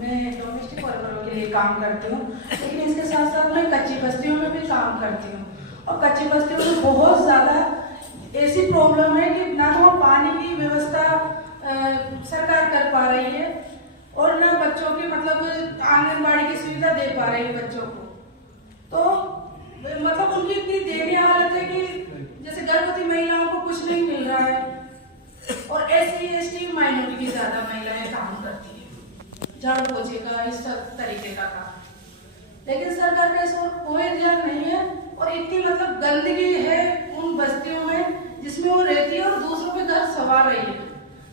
मैं डोमेस्टिक वर्करों के लिए काम करती हूँ, लेकिन इसके साथ साथ मैं कच्ची बस्तियों में भी काम करती हूँ। और कच्ची बस्तियों में बहुत ज़्यादा ऐसी प्रॉब्लम है कि ना तो पानी की व्यवस्था सरकार कर पा रही है और ना बच्चों की मतलब आंगनबाड़ी की सुविधा दे पा रही है बच्चों को। तो मतलब उनकी इतनी दयनीय हालत है कि जैसे गर्भवती महिलाओं को कुछ नहीं मिल रहा है और SC/ST माइनॉरिटी की ज्यादा महिलाएं काम करती है, झाड़ू पोछे का इस सब तरीके का काम। लेकिन सरकार का इस और कोई ध्यान नहीं है और इतनी मतलब गंदगी है उन बस्तियों में जिसमें वो रहती है और दूसरों पे घर सवार रही है।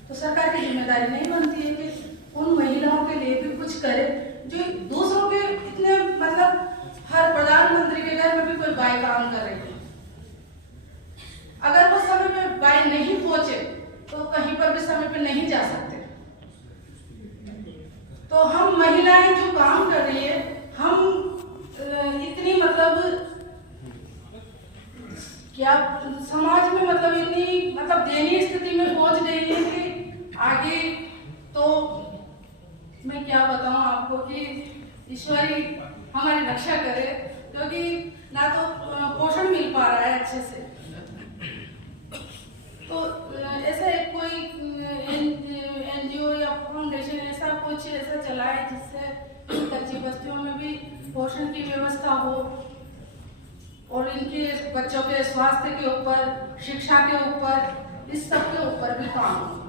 तो सरकार की जिम्मेदारी नहीं बनती है कि उन महिलाओं के लिए भी कुछ करे जो दूसरों के इतने मतलब हर प्रधानमंत्री के घर में भी कोई बाई काम कर रही है। अगर वो समय पे बाई नहीं पहुंचे तो कहीं पर भी समय पे नहीं जा सकते। तो हम महिलाएं जो काम कर रही है, हम इतनी मतलब क्या समाज में मतलब इतनी मतलब दयनीय स्थिति में पहुंच गई है कि आगे तो मैं क्या बताऊं आपको कि ईश्वर ही हमारी रक्षा करे, क्योंकि ना तो पोषण मिल पा रहा है अच्छे से। तो ऐसा कोई NGO या फाउंडेशन ऐसा कुछ ऐसा चलाए जिससे कच्ची बस्तियों में भी पोषण की व्यवस्था हो और इनके बच्चों के स्वास्थ्य के ऊपर, शिक्षा के ऊपर, इस सब के ऊपर भी काम हो।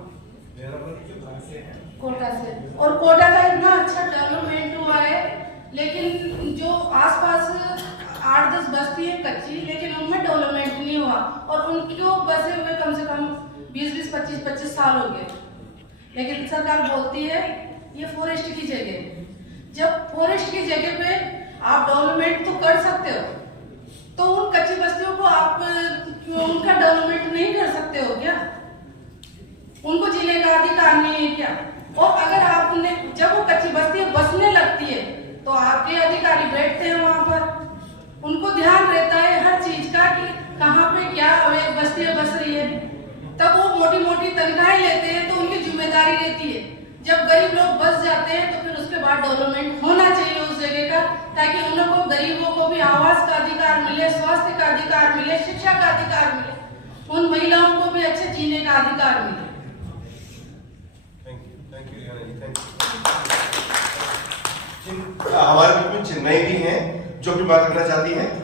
कोटा से और कोटा का इतना अच्छा डेवलपमेंट हुआ है, लेकिन जो आसपास 8-10 बस्ती है कच्ची, लेकिन उनमें डेवलपमेंट नहीं हुआ और उनको बसे हुए कम से कम 20-20, 25-25 साल हो गए। लेकिन सरकार बोलती है ये फॉरेस्ट की जगह है। जब फॉरेस्ट की जगह पे आप डेवलपमेंट तो कर सकते हो, तो उन कच्ची बस्तियों को आप उनका डेवलपमेंट नहीं कर सकते हो क्या? उनको जीने का अधिकार नहीं है क्या? और अगर आपने जब वो कच्ची बस्ती बसने लगती है तो आपके अधिकारी बैठते हैं वहां पर, उनको ध्यान रहता है हर चीज का कि कहाँ पे क्या अवैध बस्तियां बस रही है, तब वो मोटी मोटी तनख्वाहें लेते हैं। तो उनकी जिम्मेदारी रहती है जब गरीब लोग बस जाते हैं तो फिर उसके बाद डेवलपमेंट होना चाहिए उस जगह का, ताकि उनको गरीबों को भी आवास का अधिकार मिले, स्वास्थ्य का अधिकार मिले, शिक्षा का अधिकार मिले, उन महिलाओं को भी अच्छे जीने का अधिकार मिले। हमारे बीच में चिन्मयी भी हैं जो भी बात करना चाहती हैं।